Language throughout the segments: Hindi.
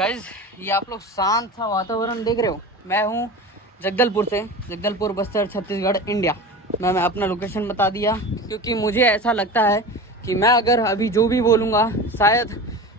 गाइज ये आप लोग शांत सा वातावरण देख रहे हो। मैं हूँ जगदलपुर से, जगदलपुर बस्तर छत्तीसगढ़ इंडिया। मैं अपना लोकेशन बता दिया क्योंकि मुझे ऐसा लगता है कि मैं अगर अभी जो भी बोलूँगा शायद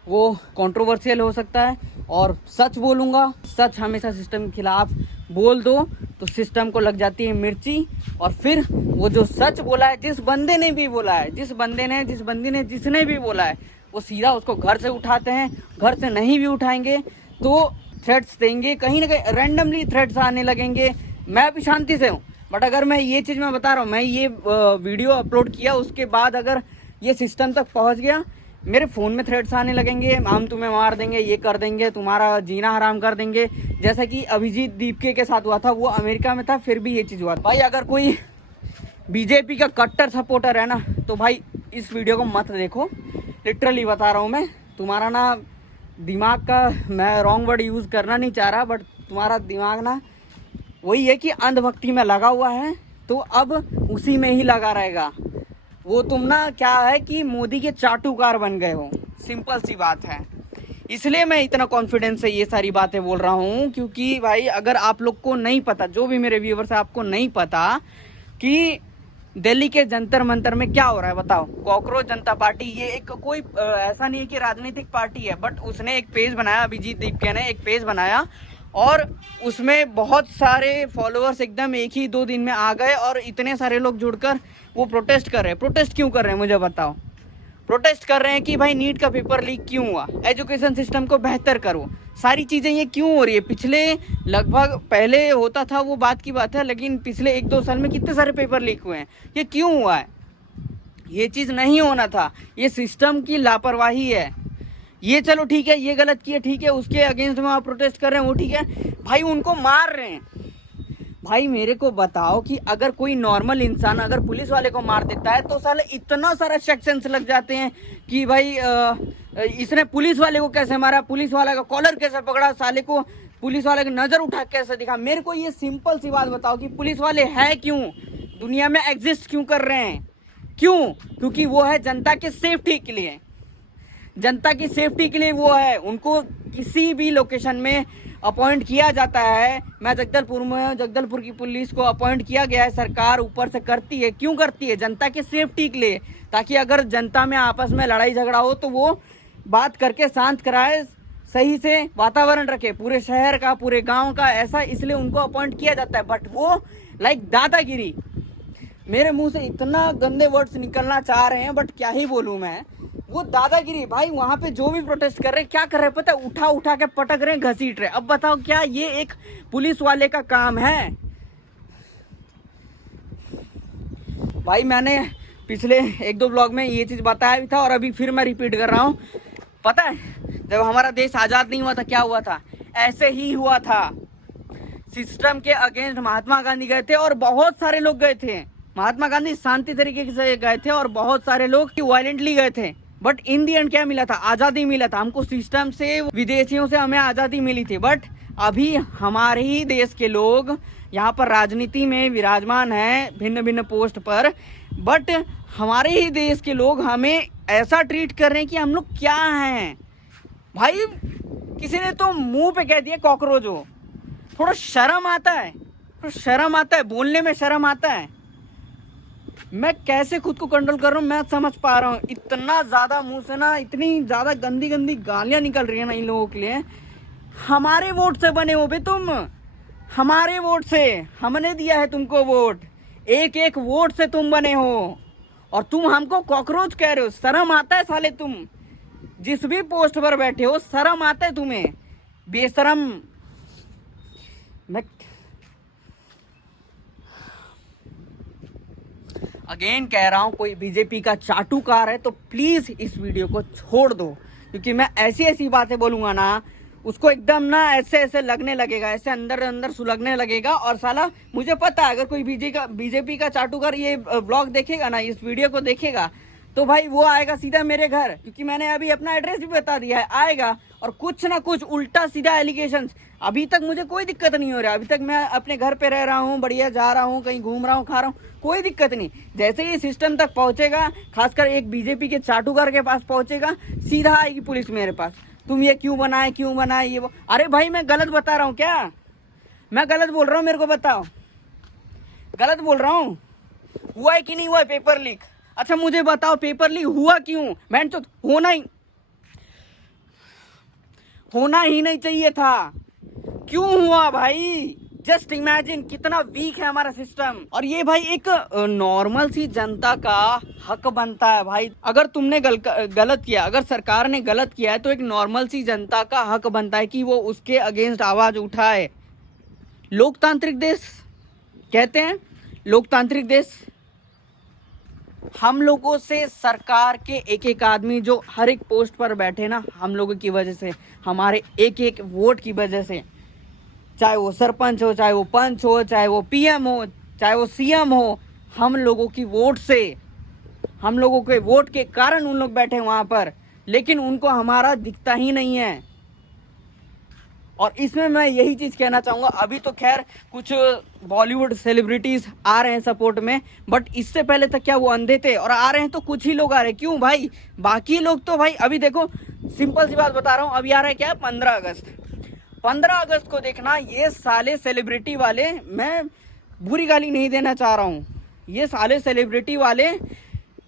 वो कंट्रोवर्शियल हो सकता है, और सच बोलूँगा, सच हमेशा सिस्टम के खिलाफ बोल दो तो सिस्टम को लग जाती है मिर्ची, और फिर वो जो सच बोला है, जिस बंदे ने भी बोला है, जिसने भी बोला है, वो सीधा उसको घर से उठाते हैं। घर से नहीं भी उठाएंगे तो थ्रेट्स देंगे, कहीं ना कहीं रैंडमली थ्रेट्स आने लगेंगे। मैं अभी शांति से हूँ, बट अगर मैं ये चीज़ मैं बता रहा हूँ, मैं ये वीडियो अपलोड किया उसके बाद अगर ये सिस्टम तक पहुँच गया, मेरे फ़ोन में थ्रेट्स आने लगेंगे, हम तुम्हें मार देंगे, ये कर देंगे, तुम्हारा जीना हराम कर देंगे। जैसा कि अभिजीत दीपके के साथ हुआ था, वो अमेरिका में था फिर भी ये चीज़ हुआ। भाई अगर कोई बीजेपी का कट्टर सपोर्टर है ना, तो भाई इस वीडियो को मत देखो। लिटरली बता रहा हूँ मैं, तुम्हारा ना दिमाग का, मैं रॉन्ग वर्ड यूज़ करना नहीं चाह रहा, बट तुम्हारा दिमाग ना वही है कि अंधभक्ति में लगा हुआ है, तो अब उसी में ही लगा रहेगा। वो तुम ना क्या है कि मोदी के चाटुकार बन गए हो, सिंपल सी बात है। इसलिए मैं इतना कॉन्फिडेंस से ये सारी बातें बोल रहा हूँ, क्योंकि भाई अगर आप लोग को नहीं पता, जो भी मेरे व्यूवर्स है, आपको नहीं पता कि दिल्ली के जंतर मंतर में क्या हो रहा है, बताओ। कॉकरोच जनता पार्टी, ये एक कोई ऐसा नहीं है कि राजनीतिक पार्टी है, बट उसने एक पेज बनाया, अभिजीत दीपके ने एक पेज बनाया, और उसमें बहुत सारे फॉलोअर्स एकदम एक ही 2 दिन में आ गए, और इतने सारे लोग जुड़कर वो प्रोटेस्ट कर रहे हैं। प्रोटेस्ट क्यों कर रहे हैं मुझे बताओ। प्रोटेस्ट कर रहे हैं कि भाई नीट का पेपर लीक क्यों हुआ, एजुकेशन सिस्टम को बेहतर करो, सारी चीज़ें ये क्यों हो रही है। पिछले लगभग पहले होता था वो बात की बात है, लेकिन पिछले 1-2 साल में कितने सारे पेपर लीक हुए हैं, ये क्यों हुआ है। ये चीज़ नहीं होना था, ये सिस्टम की लापरवाही है। ये चलो ठीक है, ये गलत किया ठीक है, उसके अगेंस्ट में आप प्रोटेस्ट कर रहे हैं वो ठीक है, भाई उनको मार रहे हैं। भाई मेरे को बताओ कि अगर कोई नॉर्मल इंसान अगर पुलिस वाले को मार देता है तो साले इतना सारा सेक्शंस लग जाते हैं कि भाई इसने पुलिस वाले को कैसे मारा, पुलिस वाले का कॉलर कैसे पकड़ा, साले को पुलिस वाले की नज़र उठा कैसे दिखा। मेरे को ये सिंपल सी बात बताओ कि पुलिस वाले है क्यों, दुनिया में एग्जिस्ट क्यों कर रहे हैं, क्यों? क्योंकि वो है जनता के सेफ्टी के लिए, जनता की सेफ्टी के लिए वो है। उनको किसी भी लोकेशन में अपॉइंट किया जाता है। मैं जगदलपुर में, जगदलपुर की पुलिस को अपॉइंट किया गया है, सरकार ऊपर से करती है। क्यों करती है? जनता के सेफ्टी के लिए, ताकि अगर जनता में आपस में लड़ाई झगड़ा हो तो वो बात करके शांत कराए, सही से वातावरण रखे पूरे शहर का, पूरे गांव का, ऐसा इसलिए उनको अपॉइंट किया जाता है। बट वो लाइक दादागिरी, मेरे मुंह से इतना गंदे वर्ड्स निकलना चाह रहे हैं बट क्या ही बोलूँ मैं, वो दादागिरी। भाई वहां पे जो भी प्रोटेस्ट कर रहे हैं, क्या कर रहे हैं पता है, उठा उठा के पटक रहे हैं, घसीट रहे हैं। अब बताओ क्या ये एक पुलिस वाले का काम है? भाई मैंने पिछले 1-2 ब्लॉग में ये चीज़ बताया भी था, और अभी फिर मैं रिपीट कर रहा हूँ। पता है जब हमारा देश आज़ाद नहीं हुआ था क्या हुआ था? ऐसे ही हुआ था। सिस्टम के अगेंस्ट महात्मा गांधी गए थे और बहुत सारे लोग गए थे। महात्मा गांधी शांति तरीके से गए थे और बहुत सारे लोग वायलेंटली गए थे, बट इन दी एंड क्या मिला था? आज़ादी मिला था हमको। सिस्टम से, विदेशियों से हमें आज़ादी मिली थी। बट अभी हमारे ही देश के लोग यहाँ पर राजनीति में विराजमान हैं, भिन्न भिन्न पोस्ट पर, बट हमारे ही देश के लोग हमें ऐसा ट्रीट कर रहे हैं कि हम लोग क्या हैं। भाई किसी ने तो मुंह पे कह दिया कॉकरोच हो। थोड़ा शर्म आता है, थोड़ा शर्म आता है, बोलने में शर्म आता है। मैं कैसे खुद को कंट्रोल कर रहा हूँ मैं समझ पा रहा हूँ। इतना ज़्यादा मुंह से ना, इतनी ज़्यादा गंदी गंदी गालियाँ निकल रही है ना इन लोगों के लिए। हमारे वोट से बने हो बे तुम, हमारे वोट से, हमने दिया है तुमको वोट, एक एक वोट से तुम बने हो, और तुम हमको कॉकरोच कह रहे हो। शर्म आता है साले? तुम जिस भी पोस्ट पर बैठे हो, शर्म आता है तुम्हें? बेशरम। मैं अगेन कह रहा हूँ, कोई बीजेपी का चाटुकार है तो प्लीज़ इस वीडियो को छोड़ दो, क्योंकि मैं ऐसी ऐसी बातें बोलूँगा ना, उसको एकदम ना ऐसे ऐसे लगने लगेगा, ऐसे अंदर अंदर सुलगने लगेगा। और साला मुझे पता है अगर कोई बीजेपी का चाटुकार ये व्लॉग देखेगा ना, इस वीडियो को देखेगा, तो भाई वो आएगा सीधा मेरे घर, क्योंकि मैंने अभी अपना एड्रेस भी बता दिया है। आएगा और कुछ ना कुछ उल्टा सीधा एलिगेशंस। अभी तक मुझे कोई दिक्कत नहीं हो रहा, अभी तक मैं अपने घर पे रह रहा हूँ, बढ़िया जा रहा हूँ, कहीं घूम रहा हूँ, खा रहा हूँ, कोई दिक्कत नहीं। जैसे ही सिस्टम तक पहुँचेगा, खासकर एक बीजेपी के चाटुकार के पास पहुँचेगा, सीधा आएगी पुलिस मेरे पास। तुम ये क्यों बनाए ये वो। अरे भाई मैं गलत बता रहा हूँ क्या? मैं गलत बोल रहा हूँ, मेरे को बताओ, गलत बोल रहा हूँ? हुआ है कि नहीं हुआ है पेपर लीक? अच्छा मुझे बताओ पेपर लीक हुआ क्यों? मैं तो होना ही नहीं चाहिए था, क्यों हुआ भाई? जस्ट इमेजिन कितना वीक है हमारा सिस्टम। और ये भाई एक नॉर्मल सी जनता का हक बनता है भाई। अगर तुमने गलत किया, अगर सरकार ने गलत किया है तो एक नॉर्मल सी जनता का हक बनता है कि वो उसके अगेंस्ट आवाज उठाए। लोकतांत्रिक देश कहते हैं, लोकतांत्रिक देश। हम लोगों से सरकार के एक एक आदमी जो हर एक पोस्ट पर बैठे ना, हम लोगों की वजह से, हमारे एक एक वोट की वजह से, चाहे वो सरपंच हो, चाहे वो पंच हो, चाहे वो पीएम हो, चाहे वो सीएम हो, हम लोगों की वोट से, हम लोगों के वोट के कारण उन लोग बैठे वहां पर, लेकिन उनको हमारा दिखता ही नहीं है। और इसमें मैं यही चीज कहना चाहूंगा, अभी तो खैर कुछ बॉलीवुड सेलिब्रिटीज आ रहे हैं सपोर्ट में, बट इससे पहले तक क्या वो अंधे थे? और आ रहे हैं तो कुछ ही लोग आ रहे हैं, क्यों भाई? बाकी लोग तो भाई अभी देखो, सिंपल सी बात बता रहा हूँ, अभी आ रहा है क्या? 15 अगस्त। 15 अगस्त को देखना, ये साले सेलिब्रिटी वाले, मैं बुरी गाली नहीं देना चाह रहा हूँ, ये साले सेलिब्रिटी वाले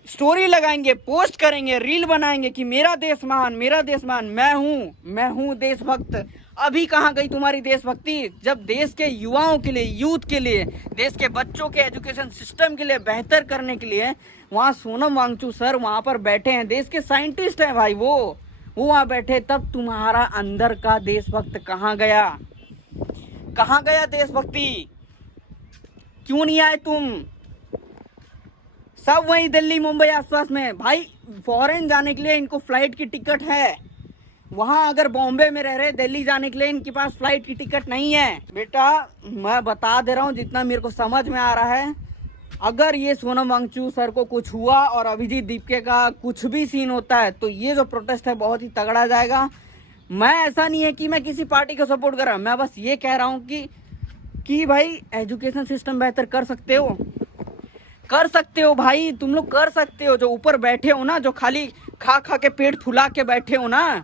स्टोरी लगाएंगे, पोस्ट करेंगे, रील बनाएंगे कि मेरा देश महान, मेरा देश महान, मैं हूँ देशभक्त। अभी कहाँ गई तुम्हारी देशभक्ति? जब देश के युवाओं के लिए, यूथ के लिए, देश के बच्चों के एजुकेशन सिस्टम के लिए बेहतर करने के लिए वहाँ सोनम वांगचुक सर वहाँ पर बैठे हैं, देश के साइंटिस्ट हैं भाई वो वहाँ बैठे, तब तुम्हारा अंदर का देशभक्त कहाँ गया? कहाँ गया देशभक्ति? क्यों नहीं आए तुम? सब वहीं दिल्ली मुंबई आसपास में भाई। फॉरेन जाने के लिए इनको फ्लाइट की टिकट है, वहां अगर बॉम्बे में रह रहे, दिल्ली जाने के लिए इनके पास फ्लाइट की टिकट नहीं है। बेटा मैं बता दे रहा हूँ जितना मेरे को समझ में आ रहा है, अगर ये सोनम वांगचुक सर को कुछ हुआ और अभिजीत दीपके का कुछ भी सीन होता है तो ये जो प्रोटेस्ट है बहुत ही तगड़ा जाएगा। मैं ऐसा नहीं है कि मैं किसी पार्टी को सपोर्ट कर रहा हूँ, मैं बस ये कह रहा हूँ कि भाई एजुकेशन सिस्टम बेहतर कर सकते हो, कर सकते हो भाई, तुम लोग कर सकते हो। जो ऊपर बैठे हो ना, जो खाली खा खा के पेट फुला के बैठे हो ना,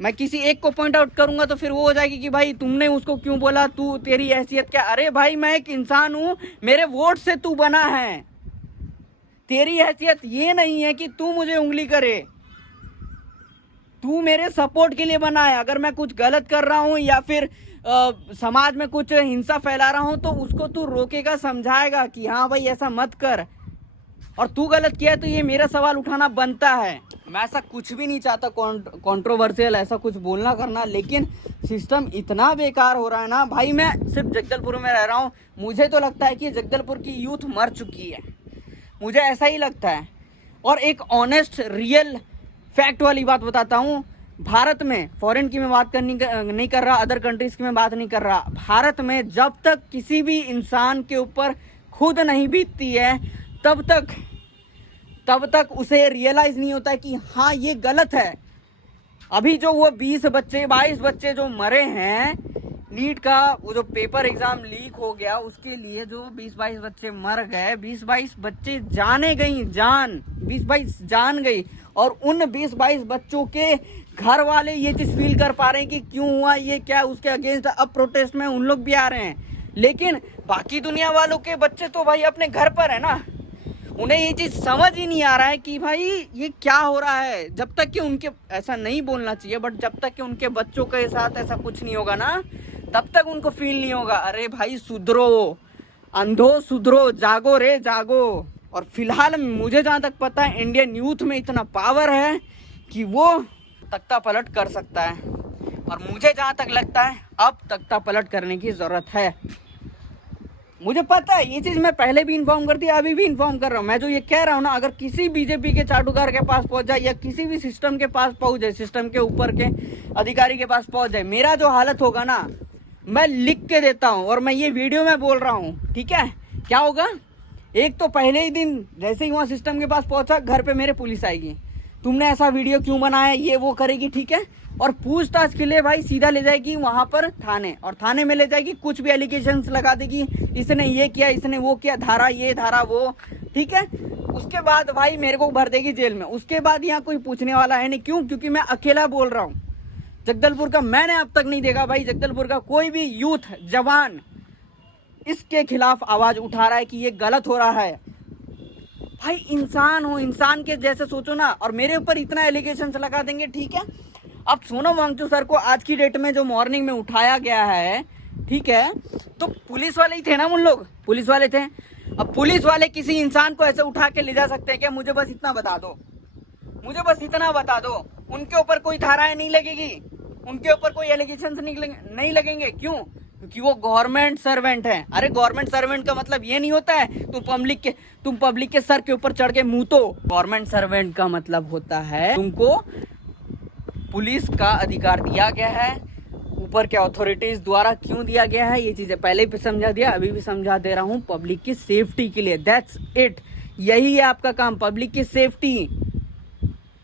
मैं किसी एक को पॉइंट आउट करूंगा तो फिर वो हो जाएगी कि भाई तुमने उसको क्यों बोला, तू, तेरी हैसियत क्या? अरे भाई मैं एक इंसान हूं, मेरे वोट से तू बना है, तेरी हैसियत ये नहीं है कि तू मुझे उंगली करे, तू मेरे सपोर्ट के लिए बना है। अगर मैं कुछ गलत कर रहा हूं या फिर समाज में कुछ हिंसा फैला रहा हूं तो उसको तू रोकेगा, समझाएगा कि हाँ भाई ऐसा मत कर, और तू गलत किया है तो ये मेरा सवाल उठाना बनता है। मैं ऐसा कुछ भी नहीं चाहता कंट्रोवर्शियल ऐसा कुछ बोलना करना, लेकिन सिस्टम इतना बेकार हो रहा है ना भाई। मैं सिर्फ जगदलपुर में रह रहा हूँ, मुझे तो लगता है कि जगदलपुर की यूथ मर चुकी है, मुझे ऐसा ही लगता है। और एक ऑनेस्ट रियल फैक्ट वाली बात बताता हूँ, भारत में, फॉरेन की मैं बात नहीं कर रहा, अदर कंट्रीज की मैं बात नहीं कर रहा, भारत में जब तक किसी भी इंसान के ऊपर खुद नहीं बीतती है तब तक उसे रियलाइज नहीं होता है कि हाँ ये गलत है। अभी जो वो 20 बच्चे 22 बच्चे जो मरे हैं, नीट का वो जो पेपर एग्जाम लीक हो गया उसके लिए जो 20-22 बच्चे मर गए, 20-22 बच्चे जाने गई, 20-22 जान गई, और उन 20-22 बच्चों के घर वाले ये चीज फील कर पा रहे हैं कि क्यों हुआ, ये क्या, उसके अगेंस्ट अब प्रोटेस्ट में उन लोग भी आ रहे हैं। लेकिन बाकी दुनिया वालों के बच्चे तो भाई अपने घर पर है ना, उन्हें ये चीज समझ ही नहीं आ रहा है कि भाई ये क्या हो रहा है। जब तक कि उनके, ऐसा नहीं बोलना चाहिए, बट जब तक कि उनके बच्चों के साथ ऐसा कुछ नहीं होगा ना, तब तक उनको फील नहीं होगा अरे भाई सुधरो, अंधो सुधरो, जागो रे जागो। और फिलहाल मुझे जहाँ तक पता है इंडियन यूथ में इतना पावर है कि वो तख्ता पलट कर सकता है, और मुझे जहाँ तक लगता है अब तख्ता पलट करने की जरूरत है। मुझे पता है ये चीज, मैं पहले भी इन्फॉर्म करती, अभी भी इन्फॉर्म कर रहा हूँ। मैं जो ये कह रहा हूँ ना, अगर किसी बीजेपी के चाटुकार के पास पहुंच जाए या किसी भी सिस्टम के पास पहुंच जाए, सिस्टम के ऊपर के अधिकारी के पास पहुंच जाए, मेरा जो हालत होगा ना, मैं लिख के देता हूँ और मैं ये वीडियो में बोल रहा हूँ, ठीक है? क्या होगा, एक तो पहले ही दिन जैसे ही वहाँ सिस्टम के पास पहुंचा, घर पे मेरे पुलिस आएगी, तुमने ऐसा वीडियो क्यों बनाया, ये वो करेगी, ठीक है? और पूछताछ के लिए भाई सीधा ले जाएगी वहां पर थाने, और थाने में ले जाएगी, कुछ भी एलिगेशंस लगा देगी, इसने ये किया, इसने वो किया, धारा ये धारा वो, ठीक है? उसके बाद भाई मेरे को भर देगी जेल में। उसके बाद यहाँ कोई पूछने वाला है नहीं। क्यों? क्योंकि मैं अकेला बोल रहा हूँ। जगदलपुर का मैंने अब तक नहीं देखा भाई, जगदलपुर का कोई भी यूथ जवान इसके खिलाफ आवाज उठा रहा है कि ये गलत हो रहा है। भाई इंसान हो, इंसान के जैसे सोचो ना। और मेरे ऊपर इतना एलिगेशन लगा देंगे, ठीक है। अब सोनम वांगचुक सर को आज की डेट में जो मॉर्निंग में उठाया गया है, ठीक है, तो पुलिस वाले ही थे ना, उन लोग पुलिस वाले थे। अब पुलिस वाले किसी इंसान को ऐसे उठा के ले जा सकते हैं क्या? मुझे बस इतना बता दो, मुझे बस इतना बता दो। उनके ऊपर कोई धाराएं नहीं लगेगी, उनके ऊपर कोई एलिगेशन नहीं लगेंगे। क्यों? क्योंकि वो गवर्नमेंट सर्वेंट है। अरे गवर्नमेंट सर्वेंट का मतलब ये नहीं होता है तुम पब्लिक के सर के ऊपर चढ़ के मुंह तो। गवर्नमेंट सर्वेंट का मतलब होता है तुमको पुलिस का अधिकार दिया गया है, ऊपर के अथॉरिटीज द्वारा क्यों दिया गया है, ये चीजें पहले भी समझा दिया, अभी भी समझा दे रहा हूँ, पब्लिक की सेफ्टी के लिए। दैट्स इट, यही है आपका काम, पब्लिक की सेफ्टी।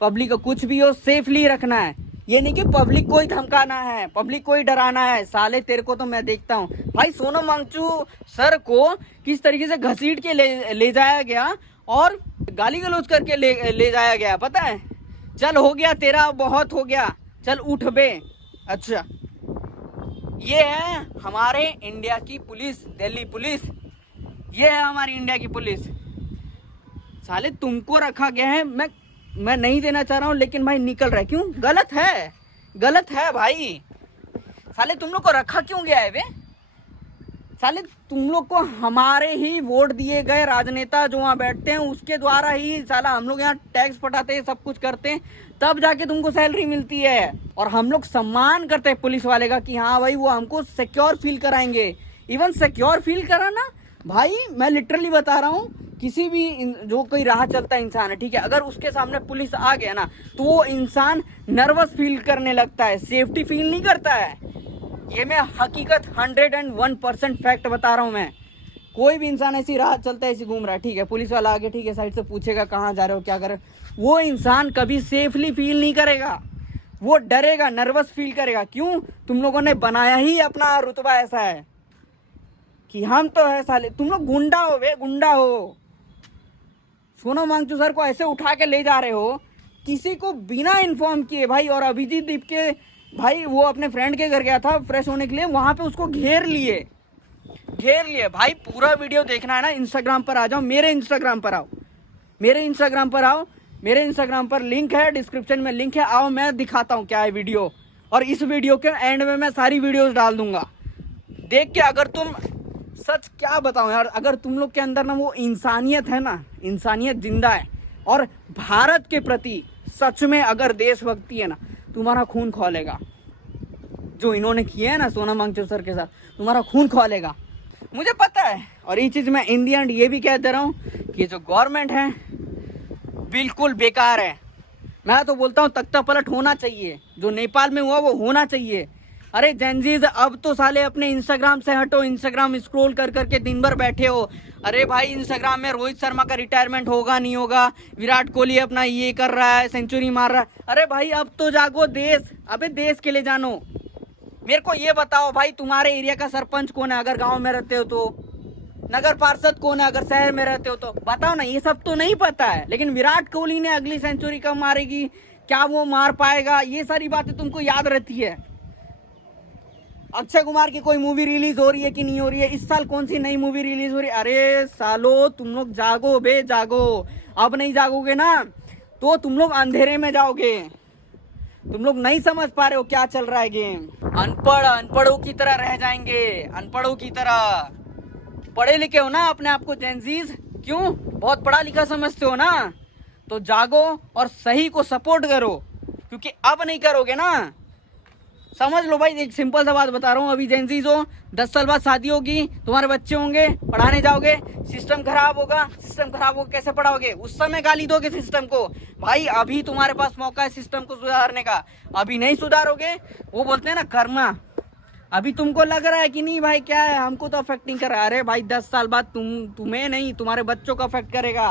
पब्लिक को कुछ भी हो सेफली रखना है। ये नहीं कि पब्लिक को ही धमकाना है, पब्लिक को ही डराना है। साले तेरे को तो मैं देखता हूँ भाई, सोनम वांगचुक सर को किस तरीके से घसीट के ले जाया गया और गाली गलौज करके ले जाया गया, पता है? चल हो गया तेरा, बहुत हो गया, चल उठ बे। अच्छा, ये है हमारे इंडिया की पुलिस, दिल्ली पुलिस, ये है हमारी इंडिया की पुलिस। साले तुमको रखा गया है, मैं नहीं देना चाह रहा हूँ, लेकिन भाई निकल रहा है। क्यों? गलत है, गलत है भाई। साले तुम लोग को रखा क्यों गया है बे? साले तुम लोग को हमारे ही वोट दिए गए राजनेता जो वहाँ बैठते हैं उसके द्वारा ही साला हम लोग यहाँ टैक्स पटाते हैं, सब कुछ करते हैं, तब जाके तुमको सैलरी मिलती है। और हम लोग सम्मान करते हैं पुलिस वाले का कि हाँ भाई वो हमको सिक्योर फील कराएंगे। इवन सिक्योर फील कराना भाई, मैं लिटरली बता रहा हूँ, किसी भी जो कोई राह चलता इंसान है, ठीक है, अगर उसके सामने पुलिस आ गया ना तो वो इंसान नर्वस फील करने लगता है, सेफ्टी फील नहीं करता है। ये मैं हकीकत 101% फैक्ट बता रहा हूँ। मैं कोई भी इंसान ऐसी राह चलता है, ऐसी घूम रहा है, ठीक है, पुलिस वाला आगे, ठीक है, साइड से पूछेगा कहाँ जा रहे हो, क्या कर रहे हो, वो इंसान कभी सेफली फील नहीं करेगा, वो डरेगा, नर्वस फील करेगा। क्यों? तुम लोगों ने बनाया ही अपना रुतबा ऐसा है कि हम तो है साले, तुम लोग गुंडा हो बे, गुंडा हो। सोनम वांगचुक सर को ऐसे उठा के ले जा रहे हो किसी को बिना इन्फॉर्म किए भाई। और अभिजीत दीप के भाई, वो अपने फ्रेंड के घर गया था फ्रेश होने के लिए, वहां पे उसको घेर लिए भाई। पूरा वीडियो देखना है ना, इंस्टाग्राम पर आ जाओ, मेरे इंस्टाग्राम पर आओ, मेरे इंस्टाग्राम पर लिंक है, डिस्क्रिप्शन में लिंक है, आओ मैं दिखाता हूँ क्या है वीडियो। और इस वीडियो के एंड में मैं सारी वीडियोस डाल दूंगा, देख के अगर तुम, सच क्या बताऊं यार, अगर तुम लोग के अंदर ना वो इंसानियत है ना, इंसानियत जिंदा है, और भारत के प्रति सच में अगर देशभक्ति है ना, तुम्हारा खून खौलेगा। जो इन्होंने किया है ना सोनम वांगचुक सर के साथ, तुम्हारा खून खौलेगा, मुझे पता है। और ये चीज मैं इन दी एंड ये भी कह दे रहा हूँ कि जो गवर्नमेंट है बिल्कुल बेकार है। मैं तो बोलता हूँ तख्ता पलट होना चाहिए, जो नेपाल में हुआ वो होना चाहिए। अरे जेनजीज, अब तो साले अपने इंस्टाग्राम से हटो, इंस्टाग्राम स्क्रॉल कर करके दिन भर बैठे हो। अरे भाई इंस्टाग्राम में रोहित शर्मा का रिटायरमेंट होगा नहीं होगा, विराट कोहली अपना ये कर रहा है, सेंचुरी मार रहा है, अरे भाई अब तो जागो, देश, अबे देश के लिए जानो। मेरे को ये बताओ भाई, तुम्हारे एरिया का सरपंच कौन है अगर गाँव में रहते हो तो? नगर पार्षद कौन है अगर शहर में रहते हो तो? बताओ ना, ये सब तो नहीं पता है। लेकिन विराट कोहली ने अगली सेंचुरी कब मारेगी, क्या वो मार पाएगा, ये सारी बातें तुमको याद रहती है। अक्षय कुमार की कोई मूवी रिलीज हो रही है कि नहीं हो रही है, इस साल कौन सी नई मूवी रिलीज हो रही है? अरे सालो तुम लोग जागो बे, जागो। अब नहीं जागोगे ना तो तुम लोग अंधेरे में जाओगे। तुम लोग नहीं समझ पा रहे हो क्या चल रहा है गेम। अनपढ़ों की तरह रह जाएंगे, अनपढ़ों की तरह। पढ़े लिखे हो ना अपने आप को जेनजीज, क्यों बहुत पढ़ा लिखा समझते हो ना, तो जागो और सही को सपोर्ट करो, क्योंकि अब नहीं करोगे ना, समझ लो भाई। एक सिंपल सा बात बता रहा हूँ, अभी जेनजीज हो, 10 साल बाद शादी होगी, तुम्हारे बच्चे होंगे, पढ़ाने जाओगे, सिस्टम खराब होगा, सिस्टम खराब होगा, कैसे पढ़ाओगे? उस समय गाली दोगे सिस्टम को। भाई अभी तुम्हारे पास मौका है सिस्टम को सुधारने का, अभी नहीं सुधारोगे, वो बोलते हैं ना कर्मा। अभी तुमको लग रहा है कि नहीं भाई क्या है, हमको तो अफेक्ट नहीं कर रहा है। अरे भाई 10 साल बाद तुम्हें नहीं, तुम्हारे बच्चों को अफेक्ट करेगा।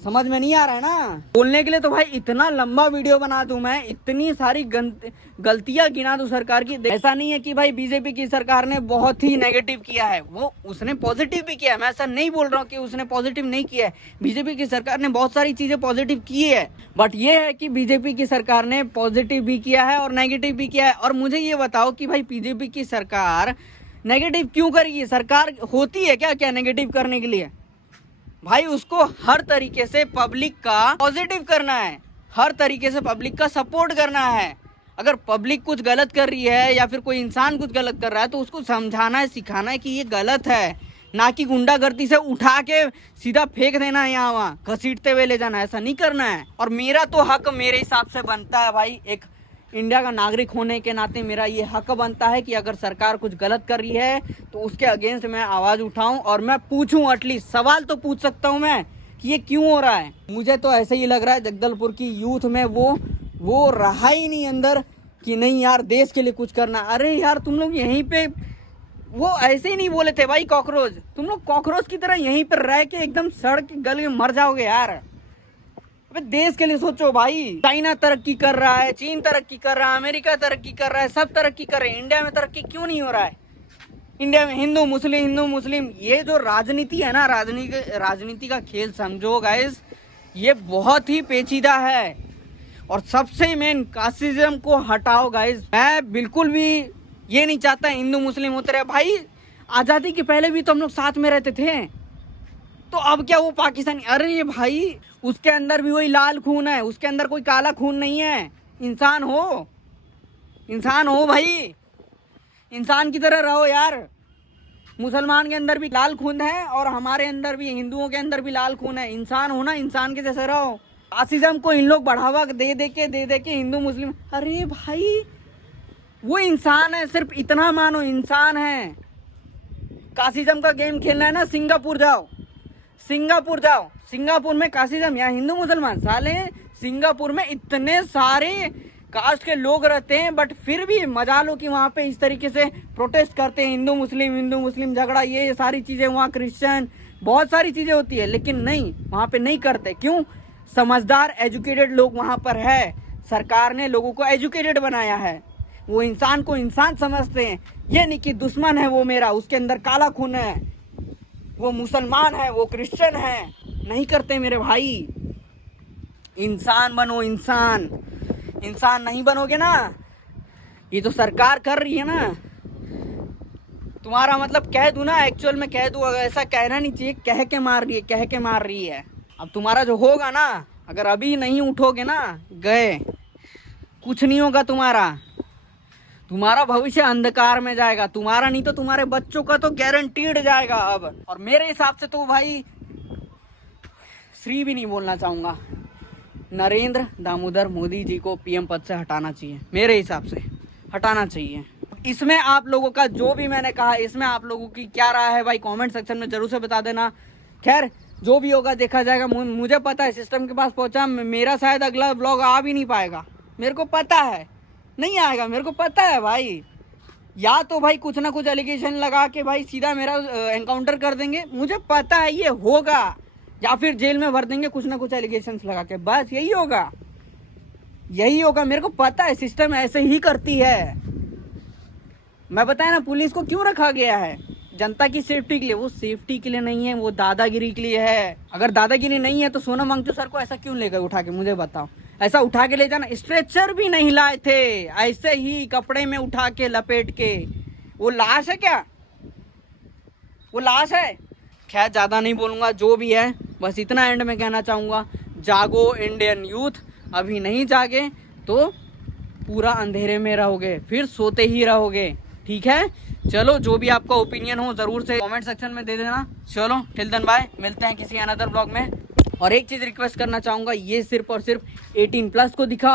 समझ में नहीं आ रहा है ना। बोलने के लिए तो भाई इतना लंबा वीडियो बना दूं मैं, इतनी सारी गलतियां गिना दूं सरकार की। ऐसा नहीं है कि भाई बीजेपी की सरकार ने बहुत ही नेगेटिव किया है, वो उसने पॉजिटिव भी किया है। मैं ऐसा नहीं बोल रहा हूँ कि उसने पॉजिटिव नहीं किया है, बीजेपी की सरकार ने बहुत सारी चीजें पॉजिटिव की है। बट ये है कि बीजेपी की सरकार ने पॉजिटिव भी किया है और नेगेटिव भी किया है। और मुझे ये बताओ कि भाई बीजेपी की सरकार नेगेटिव क्यों करेगी? सरकार होती है क्या क्या नेगेटिव करने के लिए? भाई उसको हर तरीके से पब्लिक का पॉजिटिव करना है, हर तरीके से पब्लिक का सपोर्ट करना है। अगर पब्लिक कुछ गलत कर रही है या फिर कोई इंसान कुछ गलत कर रहा है तो उसको समझाना है, सिखाना है कि ये गलत है, ना कि गुंडागर्दी से उठा के सीधा फेंक देना है, यहाँ वहाँ घसीटते हुए ले जाना है। ऐसा नहीं करना है। और मेरा तो हक मेरे हिसाब से बनता है भाई, एक इंडिया का नागरिक होने के नाते मेरा ये हक बनता है कि अगर सरकार कुछ गलत कर रही है तो उसके अगेंस्ट मैं आवाज़ उठाऊं और मैं पूछूं, एटलीस्ट सवाल तो पूछ सकता हूं मैं कि ये क्यों हो रहा है। मुझे तो ऐसे ही लग रहा है जगदलपुर की यूथ में वो रहा ही नहीं अंदर कि नहीं यार देश के लिए कुछ करना। अरे यार तुम लोग यहीं पे, वो ऐसे ही नहीं बोले थे भाई कॉकरोच, तुम लोग कॉकरोच की तरह यहीं पर रह के एकदम सड़ के गल के मर जाओगे यार। अबे देश के लिए सोचो भाई। चाइना तरक्की कर रहा है, चीन तरक्की कर रहा है, अमेरिका तरक्की कर रहा है, सब तरक्की कर रहे हैं, इंडिया में तरक्की क्यों नहीं हो रहा है? इंडिया में हिंदू मुस्लिम ये जो राजनीति है ना, राजनीति का खेल समझो गाइस, ये बहुत ही पेचीदा है। और सबसे मेन कास्टिज्म को हटाओ गाइस। मैं बिल्कुल भी ये नहीं चाहता हिंदू मुस्लिम होते रहे भाई। आज़ादी के पहले भी तो हम लोग साथ में रहते थे, तो अब क्या वो पाकिस्तानी? अरे ये भाई उसके अंदर भी वही लाल खून है, उसके अंदर कोई काला खून नहीं है। इंसान हो भाई, इंसान की तरह रहो यार। मुसलमान के अंदर भी लाल खून है और हमारे अंदर भी, हिंदुओं के अंदर भी लाल खून है। इंसान हो ना, इंसान के जैसे रहो। कास्टिज्म को इन लोग बढ़ावा दे के हिंदू मुस्लिम, अरे भाई वो इंसान है, सिर्फ इतना मानो इंसान है। कास्टिज्म का गेम खेलना है ना, सिंगापुर जाओ, सिंगापुर में कास्टिज्म, यहाँ हिंदू मुसलमान, साले सिंगापुर में इतने सारे कास्ट के लोग रहते हैं बट फिर भी मजा लो कि वहाँ पे इस तरीके से प्रोटेस्ट करते हैं, हिंदू मुस्लिम झगड़ा, ये सारी चीज़ें, वहाँ क्रिश्चियन, बहुत सारी चीज़ें होती है। लेकिन नहीं, वहाँ पे नहीं करते। क्यों? समझदार एजुकेटेड लोग वहाँ पर है, सरकार ने लोगों को एजुकेटेड बनाया है, वो इंसान को इंसान समझते हैं। ये नहीं कि दुश्मन है वो मेरा, उसके अंदर काला खून है, वो मुसलमान है, वो क्रिश्चियन है, नहीं करते मेरे भाई। इंसान बनो, इंसान नहीं बनोगे ना, ये तो सरकार कर रही है ना। तुम्हारा मतलब कह दूं ना, एक्चुअल में कह दूं, अगर ऐसा कहना नहीं चाहिए, कह के मार रही है। अब तुम्हारा जो होगा ना, अगर अभी नहीं उठोगे ना, गए, कुछ नहीं होगा तुम्हारा भविष्य अंधकार में जाएगा, तुम्हारा नहीं तो तुम्हारे बच्चों का तो गारंटीड जाएगा अब। और मेरे हिसाब से तो भाई श्री भी नहीं बोलना चाहूंगा, नरेंद्र दामोदर मोदी जी को पीएम पद से हटाना चाहिए, मेरे हिसाब से हटाना चाहिए। इसमें आप लोगों का जो भी मैंने कहा, इसमें आप लोगों की क्या राय है भाई कमेंट सेक्शन में जरूर से बता देना। खैर जो भी होगा देखा जाएगा। मुझे पता है सिस्टम के पास पहुंचा, मेरा शायद अगला व्लॉग आ भी नहीं पाएगा, मेरे को पता है नहीं आएगा, मेरे को पता है भाई। या तो भाई कुछ ना कुछ एलिगेशन लगा के भाई सीधा मेरा एनकाउंटर कर देंगे, मुझे पता है ये होगा, या फिर जेल में भर देंगे कुछ ना कुछ एलिगेशंस लगा के, बस यही होगा, मेरे को पता है सिस्टम ऐसे ही करती है। मैं बताया ना पुलिस को क्यों रखा गया है, जनता की सेफ्टी के लिए, वो सेफ्टी के लिए नहीं है, वो दादागिरी के लिए है। अगर दादागिरी नहीं है तो सोनम वांगचुक सर को ऐसा क्यों लेकर उठा के, मुझे बताओ, ऐसा उठा के ले जाना, स्ट्रेचर भी नहीं लाए थे, ऐसे ही कपड़े में उठा के लपेट के। वो लाश है क्या? वो लाश है? खैर ज़्यादा नहीं बोलूँगा, जो भी है बस इतना एंड में कहना चाहूँगा, जागो इंडियन यूथ, अभी नहीं जागे तो पूरा अंधेरे में रहोगे, फिर सोते ही रहोगे, ठीक है। चलो जो भी आपका ओपिनियन हो ज़रूर से कमेंट सेक्शन में दे देना। चलो टिल देन बाय, मिलते हैं किसी अनदर ब्लॉग में। और एक चीज़ रिक्वेस्ट करना चाहूँगा, ये सिर्फ और सिर्फ 18+ को दिखा